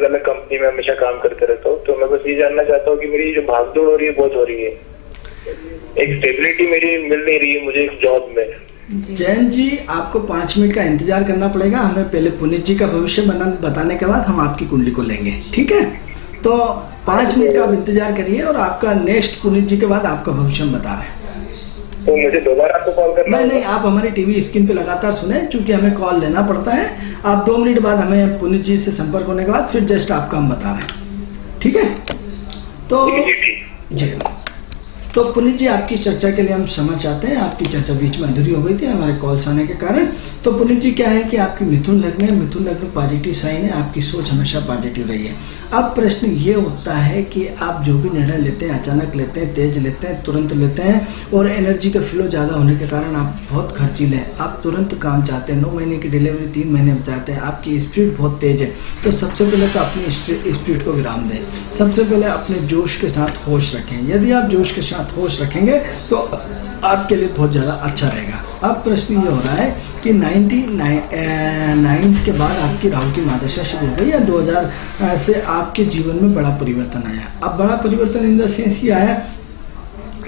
अलग अलग कंपनी में हमेशा काम करते रहता हूँ, तो मैं बस ये जानना चाहता हूँ कि मेरी जो भागदौड़ हो रही है बहुत हो रही है, एक स्टेबिलिटी मेरी मिल नहीं रही है मुझे एक जॉब में। जैन जी, आपको 5 मिनट का इंतजार करना पड़ेगा। हमें पहले पुनीत जी का भविष्य बताने के बाद हम आपकी कुंडली को लेंगे, ठीक है? तो 5 मिनट का आप इंतजार करिए और आपका नेक्स्ट पुनीत जी के बाद आपका भविष्य हम बता रहे हैं। तो मुझे दोबारा आपको कॉल करना नहीं नहीं, आप हमारी टीवी स्क्रीन पे लगातार सुने, क्योंकि हमें कॉल लेना पड़ता है। आप 2 मिनट बाद हमें पुनीत जी से संपर्क होने के बाद फिर जस्ट आपका हम बता रहे हैं, ठीक है? तो जी, तो पुनीत जी, आपकी चर्चा के लिए हम क्षमा चाहते हैं, आपकी चर्चा बीच में अधूरी हो गई थी हमारे कॉल्स आने के कारण। तो पुनीत जी, क्या है कि आपकी मिथुन लग्न है, मिथुन लग्न पॉजिटिव साइन है, आपकी सोच हमेशा पॉजिटिव रही है। अब प्रश्न ये उठता है कि आप जो भी निर्णय लेते हैं, अचानक लेते हैं, तेज लेते हैं, तुरंत लेते हैं, और एनर्जी का फ्लो ज़्यादा होने के कारण आप बहुत खर्चीले हैं। आप तुरंत काम चाहते हैं, 9 महीने की डिलीवरी 3 महीने में चाहते हैं, आपकी स्पीड बहुत तेज है। तो सबसे पहले तो अपनी स्पीड को विराम दें। सबसे पहले अपने जोश के साथ होश रखें। यदि आप जोश के साथ होश रखेंगे तो आपके लिए बहुत ज़्यादा अच्छा रहेगा। अब प्रश्न ये हो रहा है कि 99 के बाद आपकी राहु की महादशा शुरू हो गई या 2000 से आपके जीवन में बड़ा परिवर्तन आया। अब बड़ा परिवर्तन इन द सेंस ये आया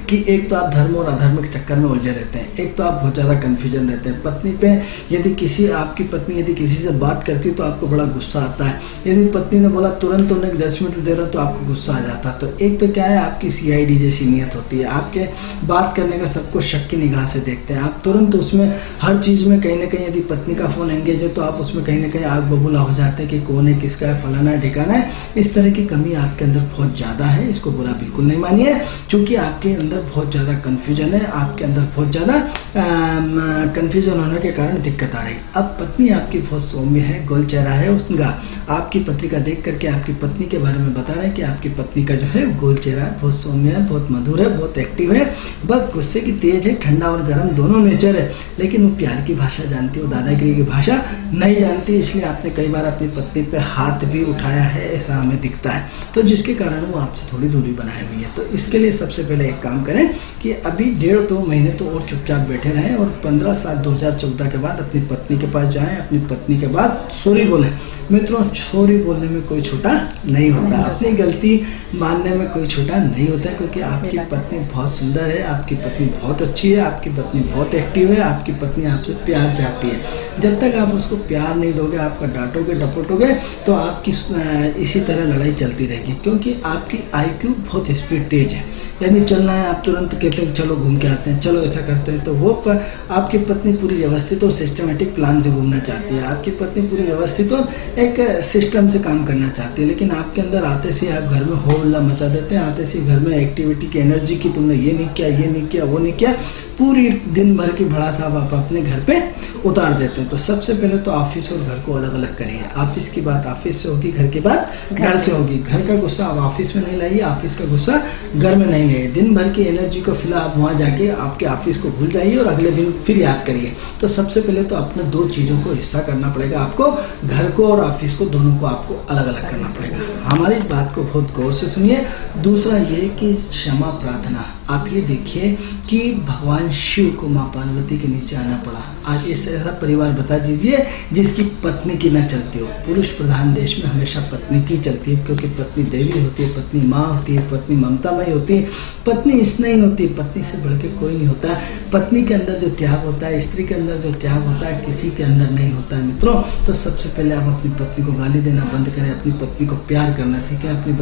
कि एक तो आप धर्म और अधर्म के चक्कर में उलझे रहते हैं, एक तो आप बहुत ज़्यादा कन्फ्यूजन रहते हैं। पत्नी पे यदि आपकी पत्नी यदि किसी से बात करती है तो आपको बड़ा गुस्सा आता है। यदि पत्नी ने बोला तुरंत उन्हें 10 मिनट दे रहा तो आपको गुस्सा आ जाता है। तो एक तो क्या है, आपकी CID जैसी नीयत होती है, आपके बात करने का सबको शक की निगाह से देखते हैं। आप तुरंत उसमें हर चीज़ में कहीं ना कहीं, यदि पत्नी का फ़ोन एंगेज है तो आप उसमें कहीं ना कहीं आग बबूला हो जाते हैं कि कौन है, किसका है, फलाना है, ठिकाना है। इस तरह की कमी आपके अंदर बहुत ज़्यादा है, इसको बुरा बिल्कुल नहीं मानिए, क्योंकि आपके अंदर बहुत ज़्यादा कन्फ्यूजन है, आपके अंदर बहुत ज़्यादा कन्फ्यूजन होने के कारण दिक्कत आ रही। अब पत्नी आपकी बहुत सौम्य है, गोल चेहरा है उसका। आपकी पत्रिका देख करके आपकी पत्नी के बारे में बता रहे हैं कि आपकी पत्नी का जो है गोल चेहरा है, बहुत सौम्य है, बहुत मधुर है, बहुत एक्टिव है, बस गुस्से की तेज है, ठंडा और गर्म दोनों नेचर है, लेकिन वो प्यार की भाषा जानती है, वो दादागिरी की भाषा नहीं जानती। इसलिए आपने कई बार अपनी पत्नी पे हाथ भी उठाया है, ऐसा हमें दिखता है, तो जिसके कारण वो आपसे थोड़ी दूरी बनाए हुई है। तो इसके लिए सबसे पहले एक काम करें कि अभी 1.5-2 महीने तो और चुपचाप बैठे रहें और 15/7/2014 के बाद अपनी पत्नी के पास जाएं। अपनी पत्नी के बाद सॉरी बोलें। मित्रों, सॉरी बोलने में कोई छोटा नहीं होता, अपनी गलती मानने में कोई छोटा नहीं होता, क्योंकि आपकी पत्नी बहुत सुंदर है, आपकी पत्नी बहुत अच्छी है, आपकी पत्नी बहुत एक्टिव है, आपकी पत्नी आपसे प्यार चाहती है। जब तक आप उसको प्यार नहीं दोगे, आपका डांटोगे डपोटोगे, तो आपकी इसी तरह लड़ाई चलती रहेगी, क्योंकि आपकी IQ बहुत स्पीड तेज है। यदि चलना है, आप तुरंत कहते हैं चलो घूम के आते हैं, चलो ऐसा करते हैं, तो वो आपकी पत्नी पूरी व्यवस्थित और सिस्टमेटिक प्लान से घूमना चाहती है। आपकी पत्नी पूरी व्यवस्थित और एक सिस्टम से काम करना चाहती है, लेकिन आपके अंदर आते से आप घर में हो हल्ला मचा देते हैं, आते से घर में एक्टिविटी की एनर्जी की, तुमने ये नहीं किया, ये नहीं किया, वो नहीं किया, पूरी दिन भर की भड़ास आप अपने घर पे उतार देते हैं। तो सबसे पहले तो ऑफिस और घर को अलग अलग करिए। ऑफिस की बात ऑफिस से होगी, घर की बात घर से होगी। घर का गुस्सा आप ऑफिस में नहीं लाइए, ऑफिस का गुस्सा घर में नहीं लाइए। दिन भर की एनर्जी को फिलहाल आप वहाँ जाके आपके ऑफिस को भूल जाइए और अगले दिन फिर याद करिए। तो सबसे पहले तो अपने 2 चीज़ों को हिस्सा करना पड़ेगा आपको, घर को और ऑफिस को, दोनों को आपको अलग अलग करना पड़ेगा। हमारी बात को बहुत गौर से सुनिए। दूसरा ये कि क्षमा प्रार्थना। आप ये देखिए कि भगवान शिव को माँ पार्वती के नीचे आना पड़ा। आज ऐसा परिवार बता दीजिए जिसकी पत्नी की न चलती हो। पुरुष प्रधान देश में हमेशा पत्नी की चलती है, क्योंकि पत्नी देवी होती है, पत्नी माँ होती है, पत्नी ममतामयी होती है, पत्नी स्नेही होती है, पत्नी से बढ़ के कोई नहीं होता। पत्नी के अंदर जो त्याग होता है, स्त्री के अंदर जो त्याग होता है, किसी के अंदर नहीं होता है। मित्रों, तो सबसे पहले आप अपनी पत्नी को गाली देना बंद करें, अपनी पत्नी को प्यार करना सीखें, अपनी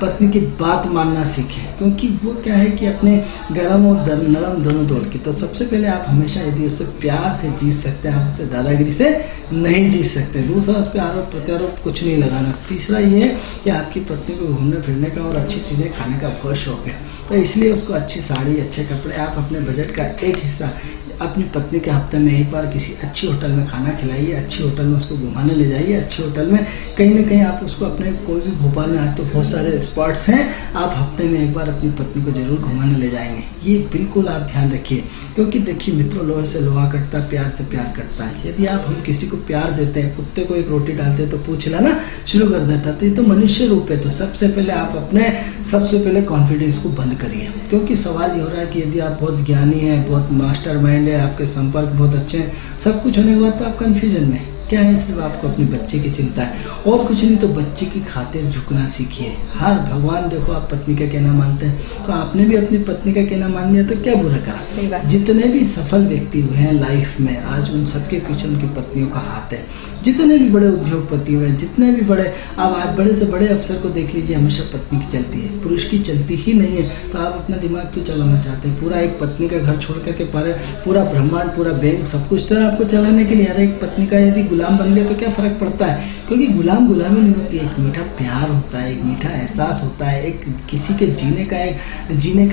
पत्नी की बात मानना सीखें, क्योंकि वो क्या है कि अपने गर्म और नरम दोनों दौड़ के। तो सबसे पहले आप हमेशा यदि उससे प्यार से जीत सकते हैं, आप उससे दादागिरी से नहीं जीत सकते। दूसरा, उस पर आरोप प्रत्यारोप कुछ नहीं लगाना। तीसरा ये कि आपकी पत्नी को घूमने फिरने का और अच्छी चीज़ें खाने का बहुत शौक है, तो इसलिए उसको अच्छी साड़ी, अच्छे कपड़े, आप अपने बजट का एक हिस्सा अपनी पत्नी के हफ्ते में एक बार किसी अच्छी होटल में खाना खिलाइए, अच्छी होटल में उसको घुमाने ले जाइए, अच्छे होटल में कहीं ना कहीं आप उसको अपने, कोई भी भोपाल में आज तो बहुत सारे स्पॉट्स हैं, आप हफ्ते में एक बार अपनी पत्नी को जरूर घुमाने ले जाएंगे। ये बिल्कुल आप ध्यान रखिए, क्योंकि देखिए मित्रों, लोहे से लोहा कटता है, प्यार से प्यार कटता है। यदि आप हम किसी को प्यार देते हैं, कुत्ते को एक रोटी डालते हैं तो पूछ लाना शुरू कर देता है, तो ये तो मनुष्य रूप है। तो सबसे पहले आप अपने कॉन्फिडेंस को बंद करिए, क्योंकि सवाल ये हो रहा है कि यदि आप बहुत ज्ञानी हैं, बहुत मास्टर माइंड है, आपके संपर्क बहुत अच्छे हैं, सब कुछ होने के बाद तो आप कन्फ्यूजन में, क्या है, सिर्फ आपको अपने बच्चे की चिंता है और कुछ नहीं। तो बच्चे की खातिर झुकना सीखिए। हर भगवान देखो, आप पत्नी का कहना मानते हैं तो आपने भी अपनी पत्नी का कहना मान लिया तो क्या बुरा करा। जितने भी सफल व्यक्ति हुए हैं लाइफ में, आज उन सबके पीछे उनकी पत्नियों का हाथ है। जितने भी बड़े उद्योगपति हुए, जितने भी बड़े, अब आप बड़े से बड़े अफसर को देख लीजिए, हमेशा पत्नी की चलती है, पुरुष की चलती ही नहीं है। तो आप अपना दिमाग क्यों चलाना चाहते हैं? पूरा एक पत्नी का घर छोड़ करके पूरा ब्रह्मांड, पूरा बैंक, सब कुछ तो है आपको चलाने के लिए। अरे एक पत्नी का यदि गुलाम बन गया तो क्या फर्क पड़ता है? क्योंकि गुलामी नहीं होती है, एक मीठा प्यार होता है, एक मीठा एहसास होता है, एक किसी के जीने का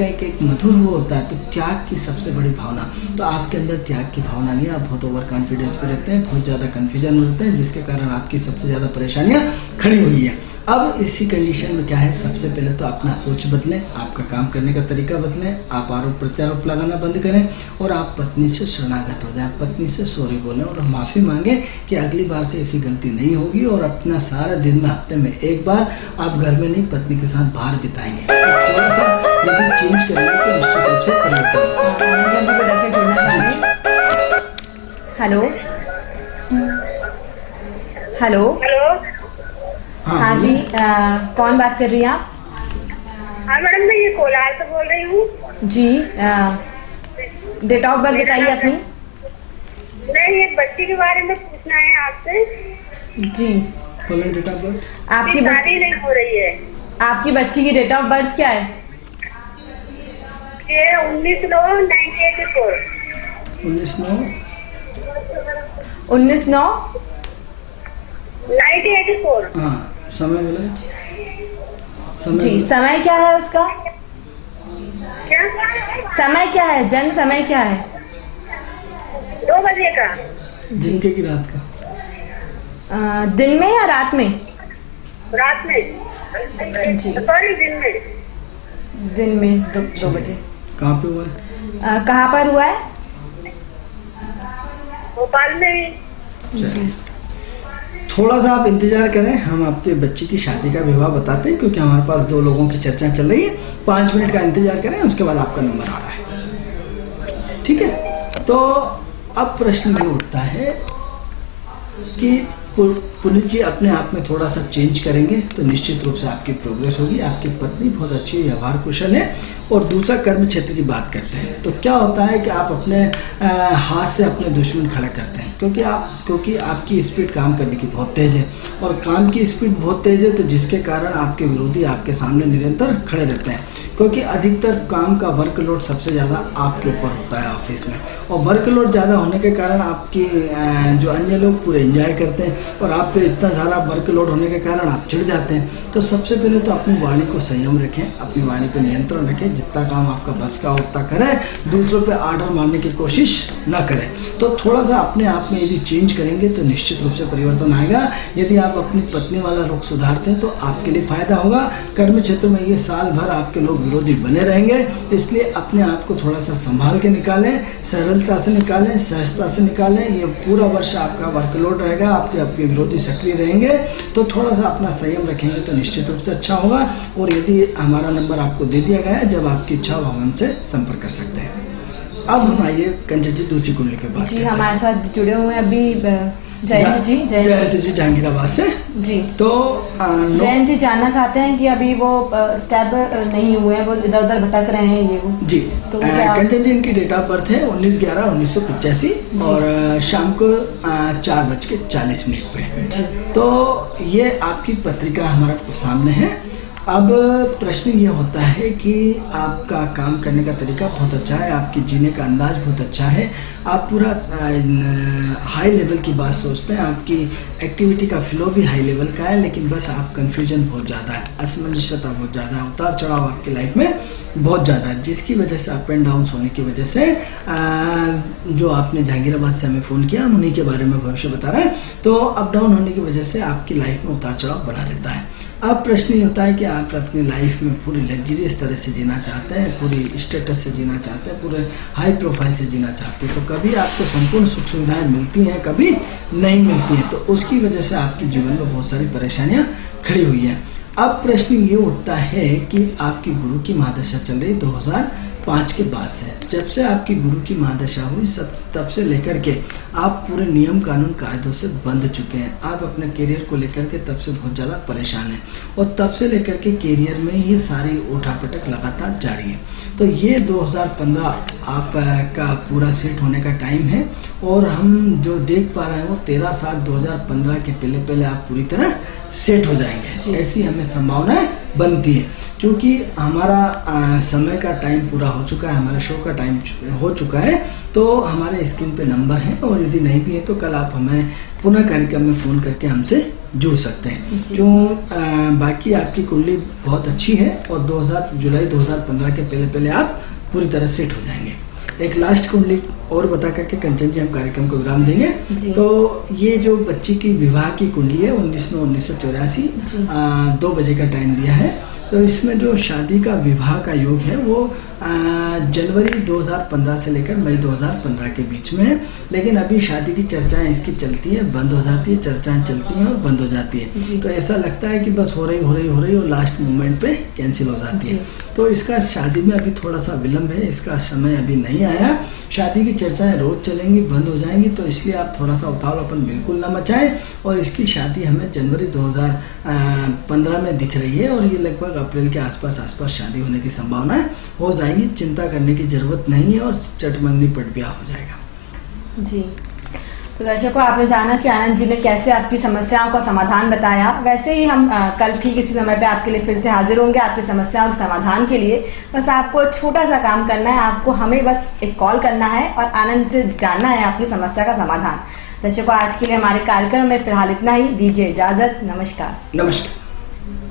एक मधुर वो होता है। तो त्याग की सबसे बड़ी भावना, तो आपके अंदर त्याग की भावना नहीं है। आप बहुत ओवर कॉन्फिडेंस पे रहते हैं, बहुत ज़्यादा कन्फ्यूजन में रहते हैं, जिसके कारण आपकी सबसे ज़्यादा परेशानियाँ खड़ी हुई है। अब इसी कंडीशन में क्या है, सबसे पहले तो अपना सोच बदलें, आपका काम करने का तरीका बदलें, आप आरोप प्रत्यारोप लगाना बंद करें और आप पत्नी से शरणागत हो जाएं, पत्नी से सॉरी बोलें और माफ़ी मांगें कि अगली बार से ऐसी गलती नहीं होगी। और अपना सारा दिन में, हफ्ते में एक बार आप घर में नहीं, पत्नी के साथ बाहर बिताएंगे। तो थोड़ा सा यदि चेंज करेंगे तो निश्चित रूप से परिवर्तन। हेलो हेलो हाँ जी, कौन बात कर रही हैं आप? हाँ मैडम, मैं ये कोलार से बोल रही हूँ जी। डेट ऑफ बर्थ बताइए अपनी। नहीं, एक बच्ची के बारे में पूछना है आपसे जी। Date of birth? आपकी शादी नहीं हो रही है। आपकी बच्ची की डेट ऑफ बर्थ क्या है? ये 19/9/1984। 19/9/1984। हाँ, समय बोला जी। समय क्या है उसका? क्या समय क्या है, जन्म समय क्या है? 2 बजे का। दिन के की रात का? दिन में या रात में? रात में जी। सॉरी, दिन में। दिन में 2 बजे। कहाँ पे हुआ है? कहाँ पर हुआ है? भोपाल में ही। जी। थोड़ा सा आप इंतजार करें, हम आपके बच्चे की शादी का विवाह बताते हैं, क्योंकि हमारे पास 2 लोगों की चर्चा चल रही है। 5 मिनट का इंतजार करें, उसके बाद आपका नंबर आ रहा है, ठीक है? तो अब प्रश्न ये उठता है कि पुनीत जी अपने आप में थोड़ा सा चेंज करेंगे तो निश्चित रूप से आपकी प्रोग्रेस होगी। आपकी पत्नी बहुत अच्छी व्यवहार कुशल है। और दूसरा, कर्म क्षेत्र की बात करते हैं तो क्या होता है कि आप अपने हाथ से अपने दुश्मन खड़ा करते हैं, क्योंकि आपकी स्पीड काम करने की बहुत तेज़ है और काम की स्पीड बहुत तेज़ है, तो जिसके कारण आपके विरोधी आपके सामने निरंतर खड़े रहते हैं। क्योंकि अधिकतर काम का वर्कलोड सबसे ज़्यादा आपके ऊपर होता है ऑफिस में, और वर्कलोड ज़्यादा होने के कारण आपकी जो अन्य लोग पूरे एंजॉय करते हैं और आप पे इतना ज़्यादा वर्कलोड होने के कारण आप चिढ़ जाते हैं। तो सबसे पहले तो अपनी वाणी को संयम रखें, अपनी वाणी पर नियंत्रण रखें, जितना काम आपका बस का उतना करें, दूसरों पे आर्डर मारने की कोशिश ना करें। तो थोड़ा सा अपने आप में यदि चेंज करेंगे तो निश्चित रूप से परिवर्तन आएगा। यदि आप अपनी पत्नी वाला रुख सुधारते हैं तो आपके लिए फ़ायदा होगा। कर्म क्षेत्र में ये साल भर आपके लोग विरोधी बने रहेंगे, इसलिए अपने आप को थोड़ा सा संभाल के निकालें, सरलता से निकालें, सहजता से निकालें। ये पूरा वर्ष आपका वर्कलोड रहेगा, आपके विरोधी सक्रिय रहेंगे, तो थोड़ा सा अपना संयम रखेंगे तो निश्चित रूप से अच्छा होगा। और यदि हमारा नंबर आपको दे दिया गया है, जब आपकी इच्छा हो हम हमसे संपर्क कर सकते हैं। अब हम आइए कंचन जी दूसरी कुंडली पे बात जी। हमारे साथ जुड़े हुए हैं अभी जयंत जी जहांगीराबाद से जी। तो जयंत जी जानना चाहते हैं कि अभी वो स्टेप नहीं हुए हैं, वो इधर उधर भटक रहे हैं ये वो जी। तो कंचन जी इनकी डेट ऑफ बर्थ है 19/11/1985 और शाम को 4:40 पे जी। तो ये आपकी पत्रिका हमारे सामने है। अब प्रश्न ये होता है कि आपका काम करने का तरीका बहुत अच्छा है, आपकी जीने का अंदाज बहुत अच्छा है, आप पूरा हाई लेवल की बात सोचते हैं, आपकी एक्टिविटी का फ्लो भी हाई लेवल का है, लेकिन बस आप कंफ्यूजन बहुत ज़्यादा है, असमंजसता बहुत ज़्यादा है, उतार चढ़ाव आपकी लाइफ में बहुत ज़्यादा है, जिसकी वजह से अप एंड डाउन होने की वजह से जो आपने जहांगीराबाद से हमें फ़ोन किया, हम उन्हीं के बारे में भविष्य बता रहे हैं। तो अप डाउन होने की वजह से आपकी लाइफ में उतार चढ़ाव बना रहता है। अब प्रश्न ये होता है कि आप अपनी लाइफ में पूरी लग्जरियस तरह से जीना चाहते हैं, पूरी स्टेटस से जीना चाहते हैं, पूरे हाई प्रोफाइल से जीना चाहते हैं, तो कभी आपको संपूर्ण सुख सुविधाएं मिलती हैं, कभी नहीं मिलती हैं, तो उसकी वजह से आपके जीवन में बहुत सारी परेशानियां खड़ी हुई हैं। अब प्रश्न ये उठता है कि आपकी गुरु की महादशा चल रही 2000 5 के बाद से, जब से आपकी गुरु की महादशा हुई तब से लेकर के आप पूरे नियम कानून कायदों से बंध चुके हैं। आप अपने करियर को लेकर के तब से बहुत ज़्यादा परेशान हैं और तब से लेकर के करियर में ये सारी उठापटक लगातार जारी है। तो ये 2015 आपका पूरा सेट होने का टाइम है और हम जो देख पा रहे हैं वो 13/7/2015 के पहले आप पूरी तरह सेट हो जाएंगे, ऐसी हमें संभावनाएं बनती है। क्योंकि हमारा समय का टाइम पूरा हो चुका है, हमारे शो का टाइम हो चुका है, तो हमारे स्क्रीन पे नंबर है और यदि नहीं भी है तो कल आप हमें पुनः कार्यक्रम में फ़ोन करके हमसे जुड़ सकते हैं। क्यों बाकी आपकी कुंडली बहुत अच्छी है और जुलाई 2015 के पहले आप पूरी तरह सेट हो जाएंगे। एक लास्ट कुंडली और बता करके कंचन जी हम कार्यक्रम को विराम देंगे। तो ये जो बच्ची की विवाह की कुंडली है 19/1984 2 बजे का टाइम दिया है। तो इसमें जो शादी का विवाह का योग है वो जनवरी 2015 से लेकर मई 2015 के बीच में है। लेकिन अभी शादी की चर्चाएं इसकी चलती है, बंद हो जाती है, चर्चाएं चलती हैं और बंद हो जाती है। तो ऐसा लगता है कि बस हो रही और लास्ट मोमेंट पे कैंसिल हो जाती है। तो इसका शादी में अभी थोड़ा सा विलम्ब है, इसका समय अभी नहीं आया। शादी की चर्चाएं रोज चलेंगी, बंद हो जाएंगी, तो इसलिए आप थोड़ा सा उतावलापन बिल्कुल ना मचाएं। और इसकी शादी हमें जनवरी 2015 में दिख रही है और ये लगभग अप्रैल के आसपास शादी होने की संभावना हो जाएगी। चिंता करने की जरूरत नहीं है और चटमंगनी पट ब्याह हो जाएगा। जी, तो दर्शकों आपने जाना कि आनंद जी ने कैसे आपकी समस्याओं का समाधान बताया। वैसे ही हम कल ठीक इसी समय पे आपके लिए फिर से हाजिर होंगे आपकी समस्याओं के समाधान के लिए। बस आपको छोटा सा काम करना है, आपको हमें बस एक कॉल करना है और आनंद से जानना है आपकी समस्या का समाधान। दर्शकों आज के लिए हमारे कार्यक्रम में फिलहाल इतना ही। दीजिए इजाजत, नमस्कार। नमस्कार।